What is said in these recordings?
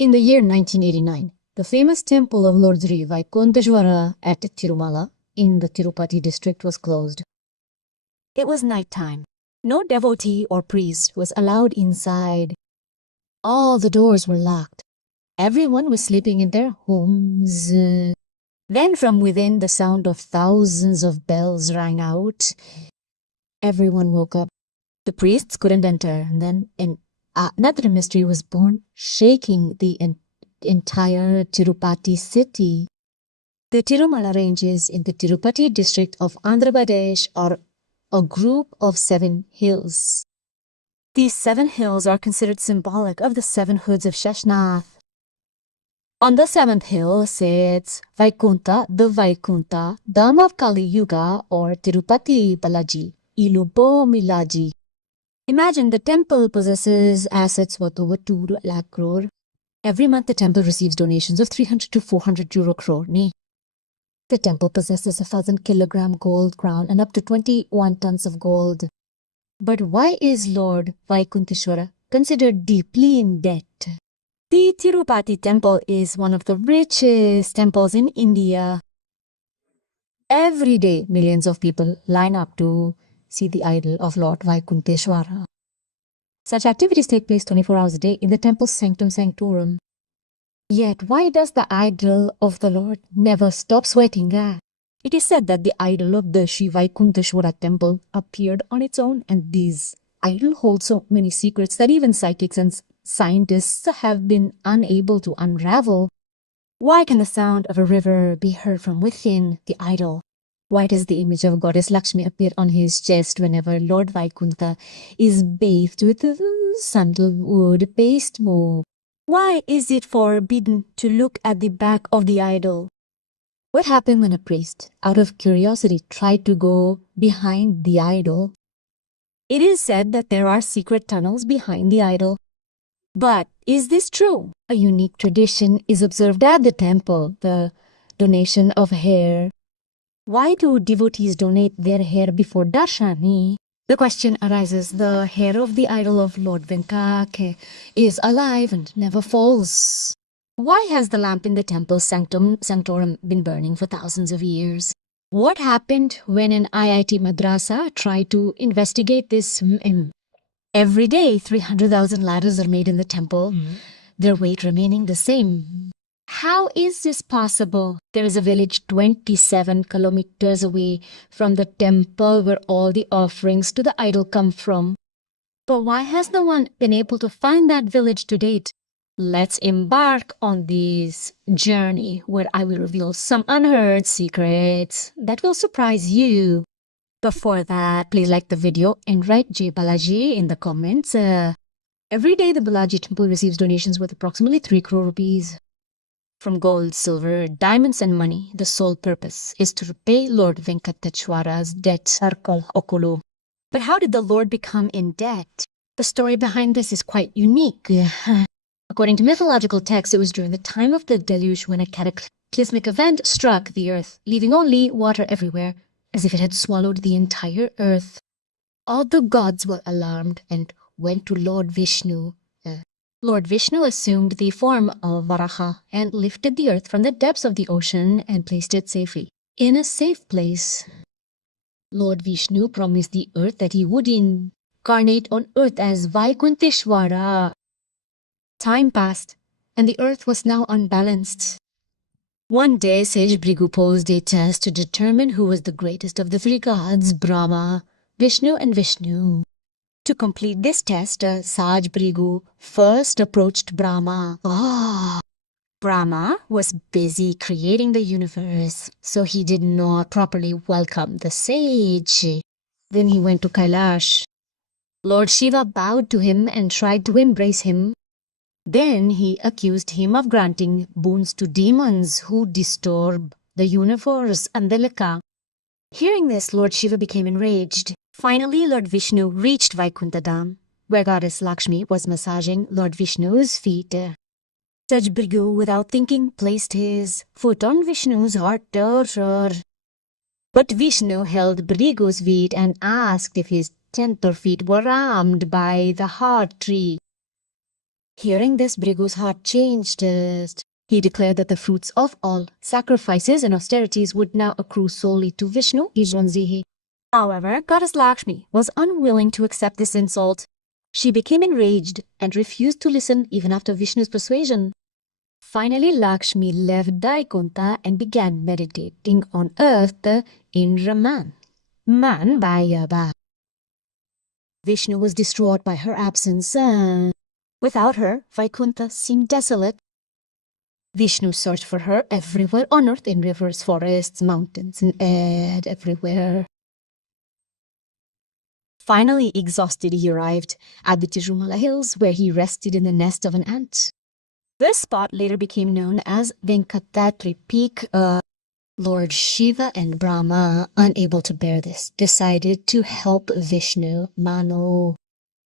In the year 1989, the famous temple of Lord Sri Vaikunteshwara at Tirumala in the Tirupati district was closed. It was night time. No devotee or priest was allowed inside. All the doors were locked. Everyone was sleeping in their homes. Then from within, the sound of thousands of bells rang out. Everyone woke up. The priests couldn't enter. And then another mystery was born, shaking the entire Tirupati city. The Tirumala ranges in the Tirupati district of Andhra Pradesh are a group of 7 hills. These 7 hills are considered symbolic of the 7 hoods of Shashnath. On the 7th hill sits Vaikunta, the Vaikunta, Dham of Kali Yuga, or Tirupati Balaji, Ilupo Milaji. Imagine the temple possesses assets worth over 2 lakh crore. Every month the temple receives donations of 300 to 400 euro crore. The temple possesses a 1,000 kilogram gold crown and up to 21 tons of gold. But why is Lord Vaikunteshwara considered deeply in debt? The Tirupati temple is one of the richest temples in India. Every day, millions of people line up to see the idol of Lord Vaikunteshwara. Such activities take place 24 hours a day in the temple's sanctum sanctorum. Yet, why does the idol of the Lord never stop sweating? It is said that the idol of the Sri Vaikunteshwara temple appeared on its own, and this idol holds so many secrets that even psychics and scientists have been unable to unravel. Why can the sound of a river be heard from within the idol? Why does the image of goddess Lakshmi appear on his chest whenever Lord Vaikunta is bathed with sandalwood paste mold? Why is it forbidden to look at the back of the idol? What happened when a priest, out of curiosity, tried to go behind the idol? It is said that there are secret tunnels behind the idol. But is this true? A unique tradition is observed at the temple, the donation of hair. Why do devotees donate their hair before darshani? The question arises, the hair of the idol of Lord Venkake is alive and never falls. Why has the lamp in the temple sanctorum been burning for thousands of years? What happened when an IIT Madrasa tried to investigate this? Every day, 300,000 ladders are made in the temple, their weight remaining the same. How is this possible? There is a village 27 kilometers away from the temple where all the offerings to the idol come from. But why has no one been able to find that village to date? Let's embark on this journey where I will reveal some unheard secrets that will surprise you. Before that, please like the video and write Jai Balaji in the comments. Every day the Balaji temple receives donations worth approximately 3 crore rupees. From gold, silver, diamonds and money, the sole purpose is to repay Lord Venkateshwara's debt. Circle Okulu. But how did the Lord become in debt? The story behind this is quite unique. According to mythological texts, it was during the time of the deluge when a cataclysmic event struck the earth, leaving only water everywhere, as if it had swallowed the entire earth. All the gods were alarmed and went to Lord Vishnu. Lord Vishnu assumed the form of Varaha and lifted the earth from the depths of the ocean and placed it safely in a safe place. Lord Vishnu promised the earth that he would incarnate on earth as Vaikunteshwara. Time passed, and the earth was now unbalanced. One day, Sage Bhrigu posed a test to determine who was the greatest of the 3 gods, Brahma, Vishnu and Vishnu. To complete this test, Sage Bhrigu first approached Brahma. Brahma was busy creating the universe, so he did not properly welcome the sage. Then he went to Kailash. Lord Shiva bowed to him and tried to embrace him. Then he accused him of granting boons to demons who disturb the universe and the Lika. Hearing this, Lord Shiva became enraged. Finally, Lord Vishnu reached Vaikunta Dham, where goddess Lakshmi was massaging Lord Vishnu's feet. Sage Bhrigu, without thinking, placed his foot on Vishnu's heart. But Vishnu held Bhrigu's feet and asked if his tender feet were rammed by the heart tree. Hearing this, Brigu's heart changed. He declared that the fruits of all sacrifices and austerities would now accrue solely to Vishnu. However, Goddess Lakshmi was unwilling to accept this insult. She became enraged and refused to listen even after Vishnu's persuasion. Finally, Lakshmi left Vaikunta and began meditating on earth in Raman. Man Bhayaba. Vishnu was distraught by her absence. Without her, Vaikunta seemed desolate. Vishnu searched for her everywhere on earth, in rivers, forests, mountains, and everywhere. Finally, exhausted, he arrived at the Tirumala hills, where he rested in the nest of an ant. This spot later became known as Venkatatri Peak. Lord Shiva and Brahma, unable to bear this, decided to help Vishnu, Manu.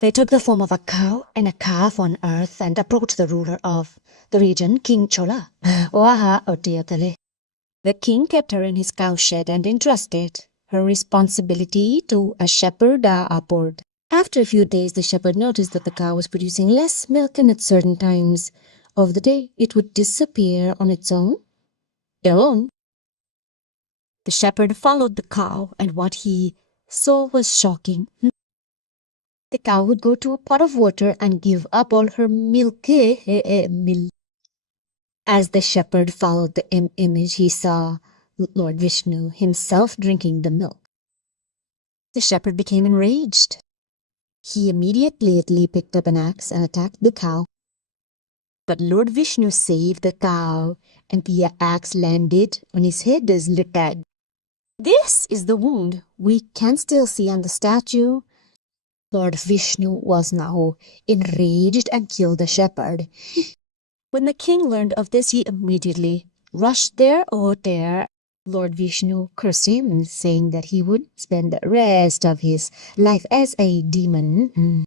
They took the form of a cow and a calf on earth and approached the ruler of the region, King Chola. The king kept her in his cowshed and entrusted her responsibility to a shepherd aboard. After a few days, the shepherd noticed that the cow was producing less milk, and at certain times of the day it would disappear on its own. Alone. The shepherd followed the cow, and what he saw was shocking. The cow would go to a pot of water and give up all her milk. As the shepherd followed the image, he saw Lord Vishnu himself drinking the milk. The shepherd became enraged. He immediately picked up an axe and attacked the cow. But Lord Vishnu saved the cow, and the axe landed on his head as littered. This is the wound we can still see on the statue. Lord Vishnu was now enraged and killed the shepherd. When the king learned of this, he immediately rushed there. Lord Vishnu cursed him, saying that he would spend the rest of his life as a demon.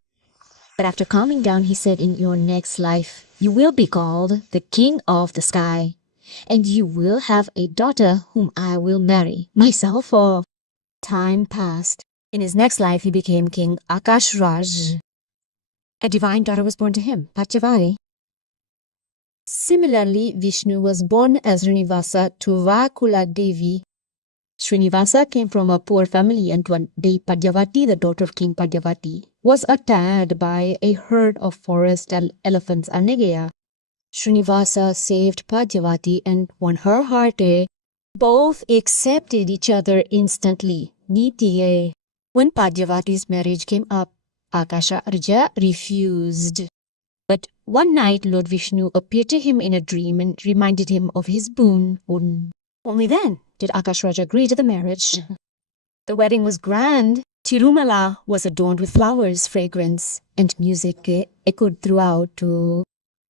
But after calming down, he said, in your next life, you will be called the king of the sky, and you will have a daughter whom I will marry myself. Time passed. In his next life, he became King Akashraj. A divine daughter was born to him, Pachavari. Similarly, Vishnu was born as Srinivasa to Vakula Devi. Srinivasa came from a poor family, and one day Padyavati, the daughter of King Padyavati, was attacked by a herd of forest elephants. Anegaya. Srinivasa saved Padyavati and won her heart. Both accepted each other instantly. Niti. When Padyavati's marriage came up, Akasharja refused. But one night Lord Vishnu appeared to him in a dream and reminded him of his boon. Only then did Akashraj agree to the marriage. The wedding was grand. Tirumala was adorned with flowers, fragrance, and music echoed throughout.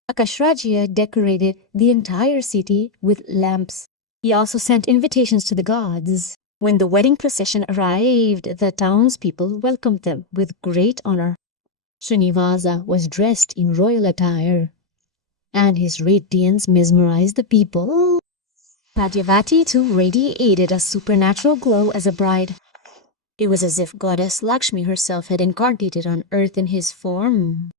Akashraj decorated the entire city with lamps. He also sent invitations to the gods. When the wedding procession arrived, the townspeople welcomed them with great honor. Srinivasa was dressed in royal attire, and his radiance mesmerized the people. Padyavati too radiated a supernatural glow as a bride. It was as if Goddess Lakshmi herself had incarnated on earth in his form.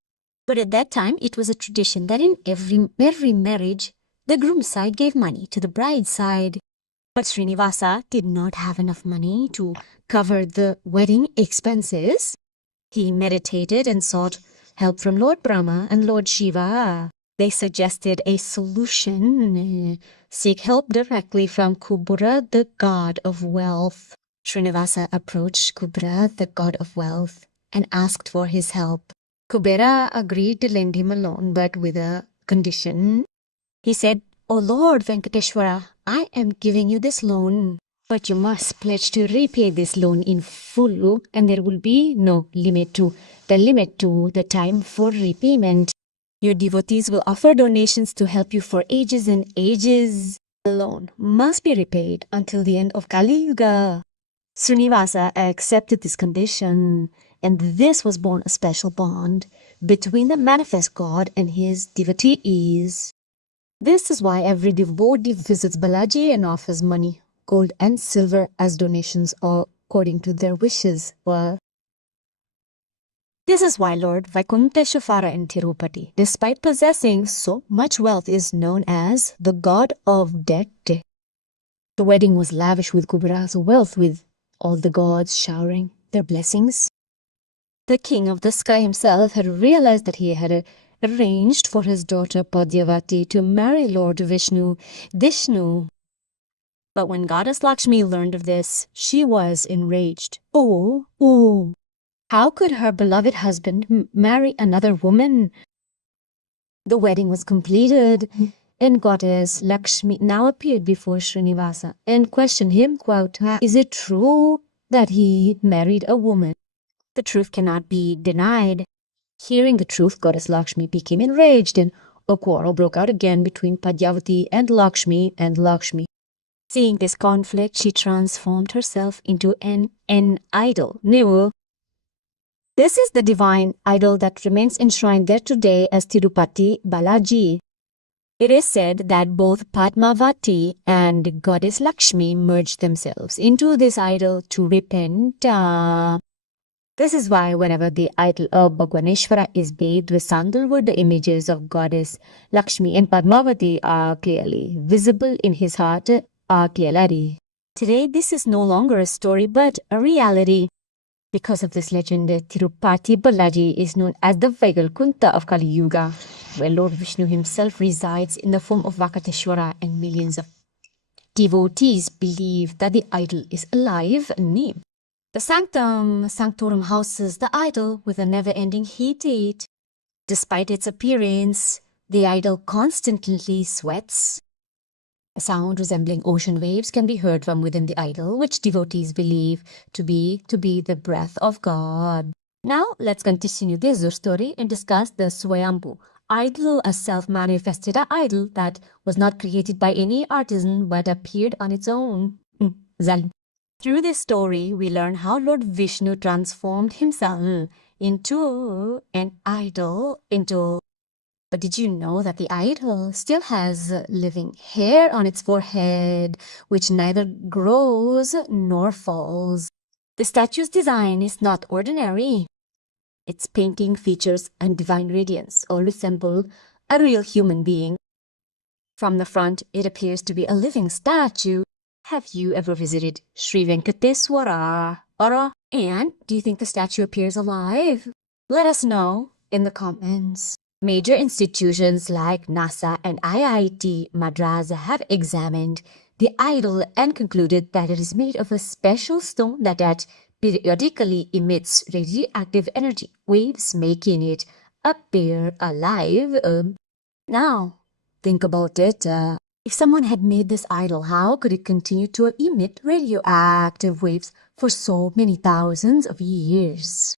But at that time, it was a tradition that in every marriage, the groom's side gave money to the bride's side. But Srinivasa did not have enough money to cover the wedding expenses. He meditated and sought help from Lord Brahma and Lord Shiva. They suggested a solution. Seek help directly from Kubera, the god of wealth. Srinivasa approached Kubera, the god of wealth, and asked for his help. Kubera agreed to lend him a loan, but with a condition. He said, O Lord Venkateshwara, I am giving you this loan, but you must pledge to repay this loan in full, and there will be no limit to the time for repayment. Your devotees will offer donations to help you for ages and ages. The loan must be repaid until the end of Kali Yuga. Srinivasa accepted this condition, and this was born a special bond between the manifest God and his devotees. This is why every devotee visits Balaji and offers money, gold and silver as donations according to their wishes. This is why Lord Vaikunteshwara in Tirupati, despite possessing so much wealth, is known as the god of death. The wedding was lavish with Kubera's wealth, with all the gods showering their blessings. The king of the sky himself had realized that he had arranged for his daughter Padyavati to marry Lord Vishnu. But when goddess Lakshmi learned of this, she was enraged. Oh, how could her beloved husband marry another woman? The wedding was completed, and goddess Lakshmi now appeared before Srinivasa and questioned him, quote, "Is it true that he married a woman?" The truth cannot be denied. Hearing the truth, goddess Lakshmi became enraged, and a quarrel broke out again between Padyavati and Lakshmi. Seeing this conflict, she transformed herself into an idol. This is the divine idol that remains enshrined there today as Tirupati Balaji. It is said that both Padmavati and goddess Lakshmi merged themselves into this idol to repent. This is why whenever the idol of Bhagwaneshwara is bathed with sandalwood, the images of goddess Lakshmi and Padmavati are clearly visible in his heart. Today, this is no longer a story but a reality. Because of this legend, Tirupati Balaji is known as the Vaikunta of Kali Yuga, where Lord Vishnu himself resides in the form of Vakateshwara, and millions of devotees believe that the idol is alive. The sanctorum houses the idol with a never-ending heat. Despite its appearance, the idol constantly sweats. A sound resembling ocean waves can be heard from within the idol, which devotees believe to be the breath of God. Now, let's continue this story and discuss the Swayambhu idol, a self-manifested idol that was not created by any artisan but appeared on its own. Through this story, we learn how Lord Vishnu transformed himself into an idol, But did you know that the idol still has living hair on its forehead, which neither grows nor falls? The statue's design is not ordinary. Its painting features a divine radiance, or resemble a real human being. From the front, it appears to be a living statue. Have you ever visited Sri Venkateswara? And do you think the statue appears alive? Let us know in the comments. Major institutions like NASA and IIT Madras have examined the idol and concluded that it is made of a special stone that periodically emits radioactive energy waves, making it appear alive. Now, think about it. If someone had made this idol, how could it continue to emit radioactive waves for so many thousands of years?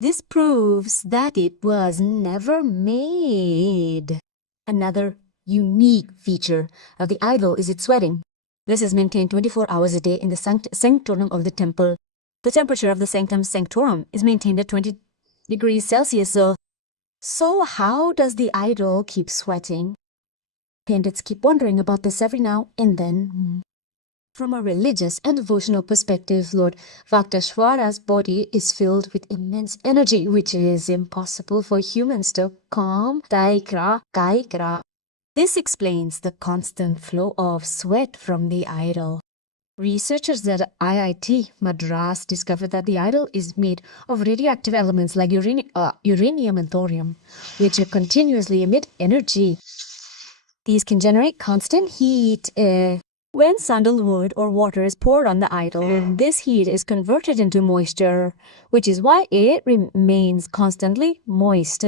This proves that it was never made. Another unique feature of the idol is its sweating. This is maintained 24 hours a day in the sanctorum of the temple. The temperature of the sanctum sanctorum is maintained at 20 degrees Celsius. So how does the idol keep sweating? Pandits keep wondering about this every now and then. From a religious and devotional perspective, Lord Vakateshwara's body is filled with immense energy, which is impossible for humans to calm. This explains the constant flow of sweat from the idol. Researchers at IIT Madras discovered that the idol is made of radioactive elements like uranium and thorium, which continuously emit energy. These can generate constant heat. When sandalwood or water is poured on the idol, this heat is converted into moisture, which is why it remains constantly moist.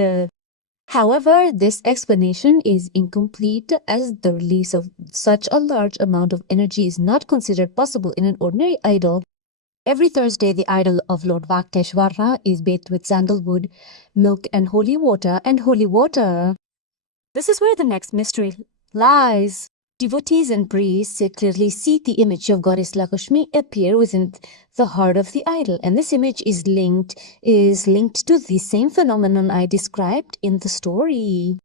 However, this explanation is incomplete, as the release of such a large amount of energy is not considered possible in an ordinary idol. Every Thursday, the idol of Lord Vakateshwara is bathed with sandalwood, milk, and holy water. This is where the next mystery lies. Devotees and priests clearly see the image of goddess Lakshmi appear within the heart of the idol, and this image is linked to the same phenomenon I described in the story.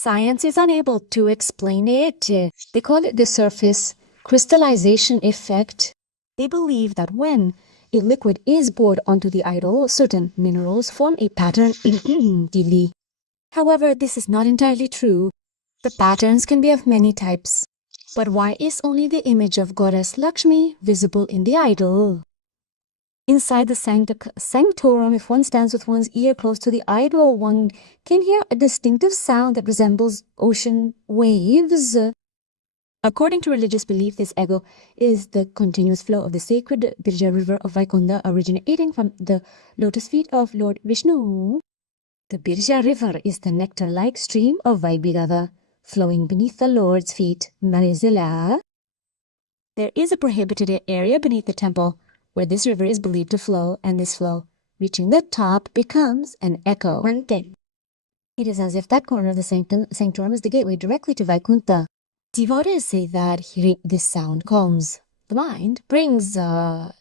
Science is unable to explain it. They call it the surface crystallization effect. They believe that when a liquid is poured onto the idol, certain minerals form a pattern instinctively. However, this is not entirely true. The patterns can be of many types. But why is only the image of goddess Lakshmi visible in the idol? Inside the sanctorum, if one stands with one's ear close to the idol, one can hear a distinctive sound that resembles ocean waves. According to religious belief, this echo is the continuous flow of the sacred Birja river of Vaikunta, originating from the lotus feet of Lord Vishnu. The Birja river is the nectar-like stream of Vaibhagava, flowing beneath the Lord's feet, Marizilla. There is a prohibited area beneath the temple where this river is believed to flow, and this flow, reaching the top, becomes an echo. It is as if that corner of the sanctorum is the gateway directly to Vaikunta. Devotees say that hearing this sound calms the mind, brings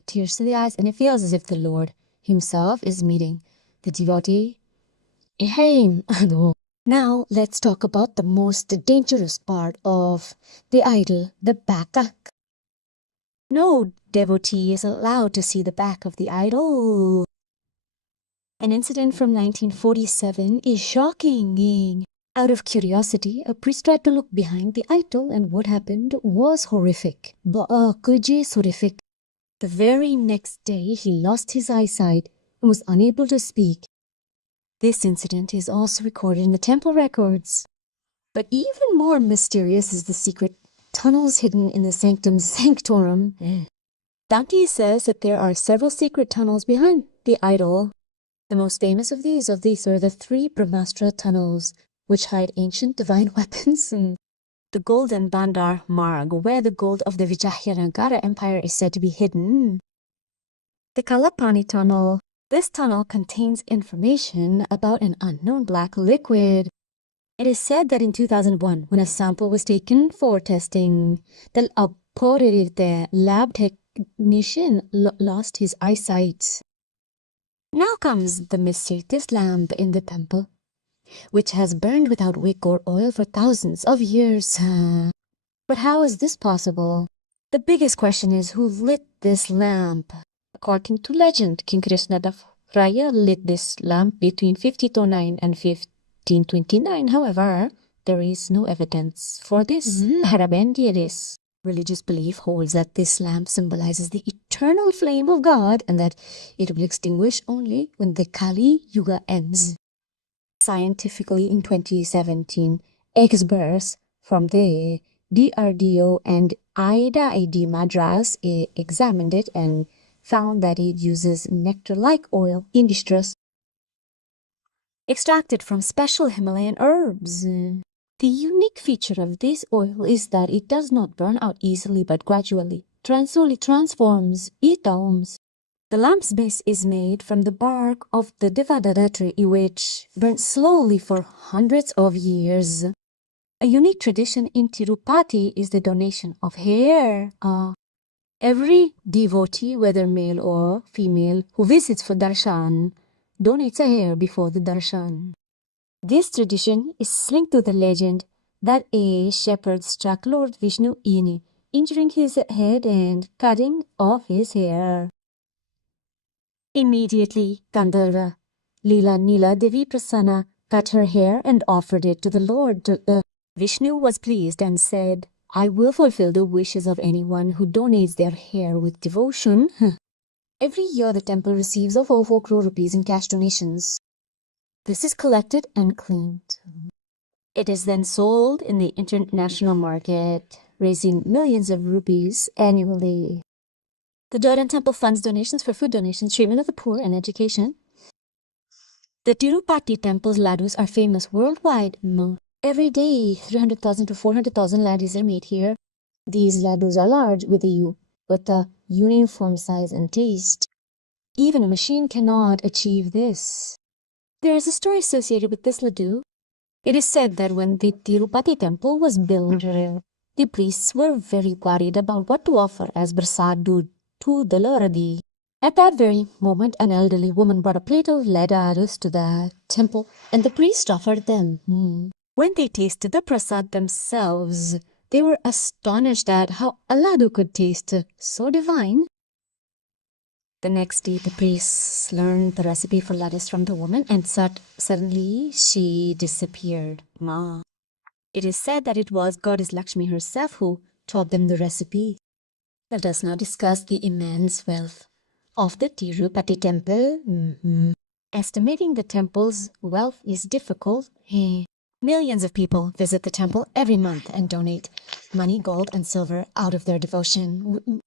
tears to the eyes, and it feels as if the Lord himself is meeting the devotee. Now let's talk about the most dangerous part of the idol, the back. No devotee is allowed to see the back of the idol. An incident from 1947 is shocking. Out of curiosity, a priest tried to look behind the idol, and what happened was horrific. Horrific. The very next day, he lost his eyesight and was unable to speak. This incident is also recorded in the temple records. But even more mysterious is the secret tunnels hidden in the sanctorum. Dante says that there are several secret tunnels behind the idol. The most famous of these are the 3 Brahmastra tunnels, which hide ancient divine weapons. The Golden Bandar Marg, where the gold of the Vijayanagara Empire is said to be hidden. The Kalapani Tunnel. This tunnel contains information about an unknown black liquid. It is said that in 2001, when a sample was taken for testing, the lab technician lost his eyesight. Now comes the mysterious lamp in the temple, which has burned without wick or oil for thousands of years. But how is this possible? The biggest question is, who lit this lamp? According to legend, King Krishnadeva Raya lit this lamp between 1509 and 1529. However, there is no evidence for this. Religious belief holds that this lamp symbolizes the eternal flame of God and that it will extinguish only when the Kali Yuga ends. Scientifically, in 2017, experts from the DRDO and IIT Madras examined it and found that it uses nectar-like oil in distress, extracted from special Himalayan herbs. The unique feature of this oil is that it does not burn out easily but gradually, slowly transforms atoms. The lamp's base is made from the bark of the Devadatta tree, which burns slowly for hundreds of years. A unique tradition in Tirupati is the donation of hair. Every devotee, whether male or female, who visits for darshan, donates a hair before the darshan. This tradition is linked to the legend that a shepherd struck Lord Vishnu injuring his head and cutting off his hair. Immediately, Gandharva Leela Neela Devi Prasanna cut her hair and offered it to the Lord. Vishnu was pleased and said, "I will fulfill the wishes of anyone who donates their hair with devotion." Every year, the temple receives over 4 crore rupees in cash donations. This is collected and cleaned. It is then sold in the international market, raising millions of rupees annually. The Durban Temple funds donations for food donations, treatment of the poor, and education. The Tirupati Temple's laddus are famous worldwide. Every day, 300,000 to 400,000 laddus are made here. These laddus are large with a uniform size and taste. Even a machine cannot achieve this. There is a story associated with this laddu. It is said that when the Tirupati temple was built, the priests were very worried about what to offer as prasad to the Lord. At that very moment, an elderly woman brought a plate of laddus to the temple, and the priest offered them. When they tasted the prasad themselves, they were astonished at how a laddu could taste so divine. The next day, the priests learned the recipe for lettuce from the woman, and suddenly she disappeared. It is said that it was Goddess Lakshmi herself who taught them the recipe. Let us now discuss the immense wealth of the Tirupati temple. Estimating the temple's wealth is difficult. Millions of people visit the temple every month and donate money, gold, and silver out of their devotion.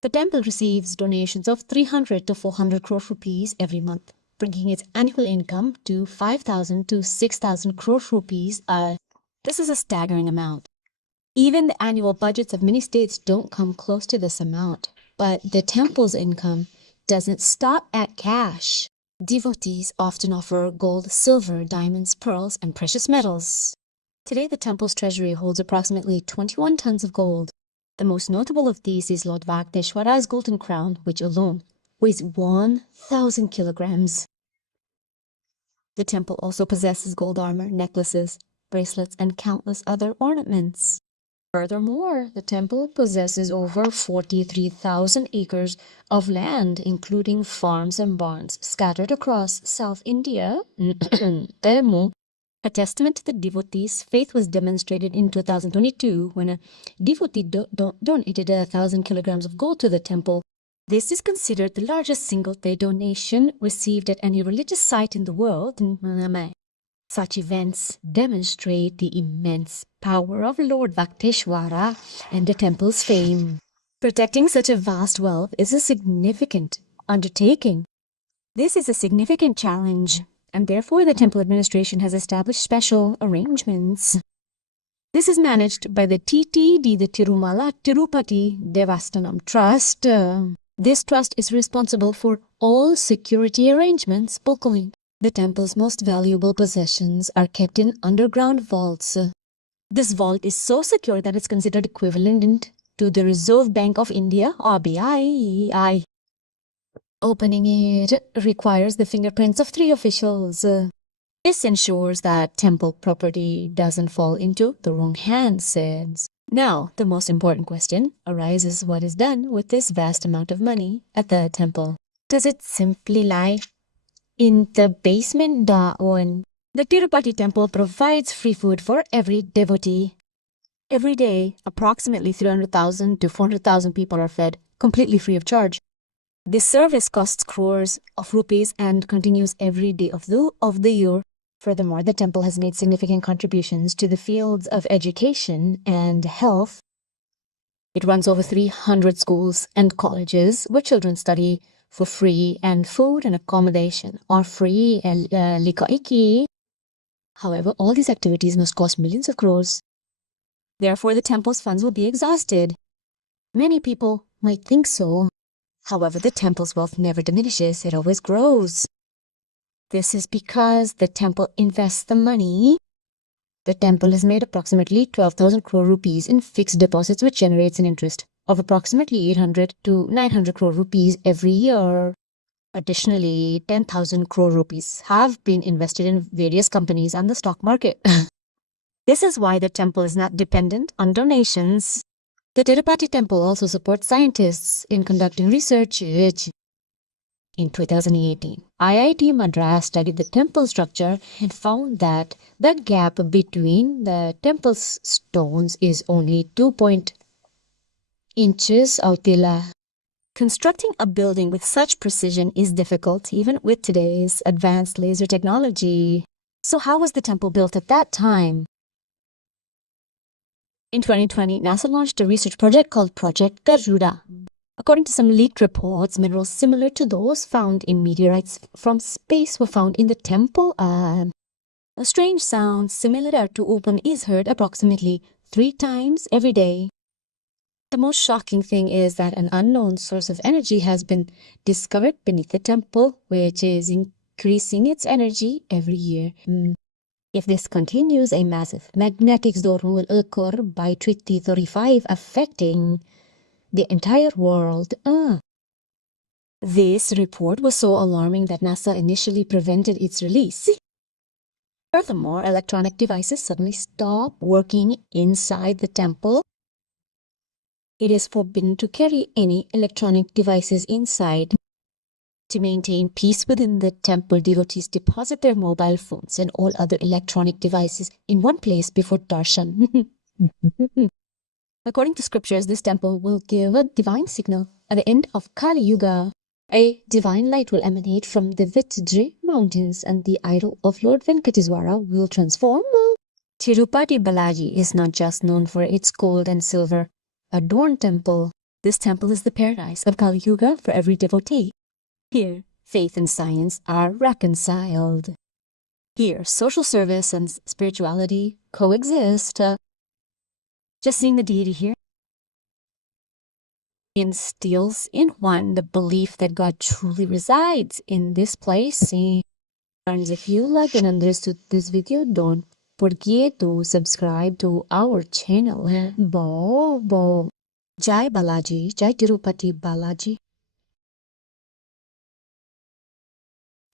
The temple receives donations of 300 to 400 crore rupees every month, bringing its annual income to 5,000 to 6,000 crore rupees. This is a staggering amount. Even the annual budgets of many states don't come close to this amount. But the temple's income doesn't stop at cash. Devotees often offer gold, silver, diamonds, pearls, and precious metals. Today, the temple's treasury holds approximately 21 tons of gold. The most notable of these is Lord Vishnu's golden crown, which alone weighs 1,000 kilograms. The temple also possesses gold armor, necklaces, bracelets, and countless other ornaments. Furthermore, the temple possesses over 43,000 acres of land, including farms and barns scattered across South India. A testament to the devotees' faith was demonstrated in 2022 when a devotee donated 1,000 kilograms of gold to the temple. This is considered the largest single-day donation received at any religious site in the world. Such events demonstrate the immense power of Lord Vakteshwara and the temple's fame. Protecting such a vast wealth is a significant undertaking. This is a significant challenge, and therefore the temple administration has established special arrangements. This is managed by the TTD, the Tirumala Tirupati Devastanam Trust. This trust is responsible for all security arrangements. The temple's most valuable possessions are kept in underground vaults. This vault is so secure that it's considered equivalent to the Reserve Bank of India, RBI. Opening it requires the fingerprints of 3 officials. This ensures that temple property doesn't fall into the wrong hands. Now, the most important question arises: what is done with this vast amount of money at the temple? Does it simply lie in the basement? The Tirupati temple provides free food for every devotee. Every day, approximately 300,000 to 400,000 people are fed completely free of charge. This service costs crores of rupees and continues every day of the year. Furthermore, the temple has made significant contributions to the fields of education and health. It runs over 300 schools and colleges where children study for free, and food and accommodation are free. However, all these activities must cost millions of crores. Therefore, the temple's funds will be exhausted. Many people might think so. However, the temple's wealth never diminishes, it always grows. This is because the temple invests the money. The temple has made approximately 12,000 crore rupees in fixed deposits, which generates an interest of approximately 800 to 900 crore rupees every year. Additionally, 10,000 crore rupees have been invested in various companies and the stock market. This is why the temple is not dependent on donations. The Tirupati temple also supports scientists in conducting research. In 2018, IIT Madras studied the temple structure and found that the gap between the temple's stones is only 2 inches. Constructing a building with such precision is difficult, even with today's advanced laser technology. So how was the temple built at that time? In 2020, NASA launched a research project called Project Garuda. According to some leaked reports, minerals similar to those found in meteorites from space were found in the temple. A strange sound similar to open is heard approximately 3 times every day. The most shocking thing is that an unknown source of energy has been discovered beneath the temple, which is increasing its energy every year. If this continues, a massive magnetic storm will occur by 2035, affecting the entire world. This report was so alarming that NASA initially prevented its release. Furthermore, electronic devices suddenly stopped working inside the temple. It is forbidden to carry any electronic devices inside. To maintain peace within the temple, devotees deposit their mobile phones and all other electronic devices in one place before darshan. According to scriptures, this temple will give a divine signal at the end of Kali Yuga. A divine light will emanate from the Vitdri mountains and the idol of Lord Venkateswara will transform. Tirupati Balaji is not just known for its gold and silver adorned temple. This temple is the paradise of Kali Yuga for every devotee. Here, faith and science are reconciled. Here, social service and spirituality coexist. Just seeing the deity here instills in one the belief that God truly resides in this place. Friends, if you liked and understood this video, don't forget to subscribe to our channel. Bo. Jai Balaji, Jai Tirupati Balaji.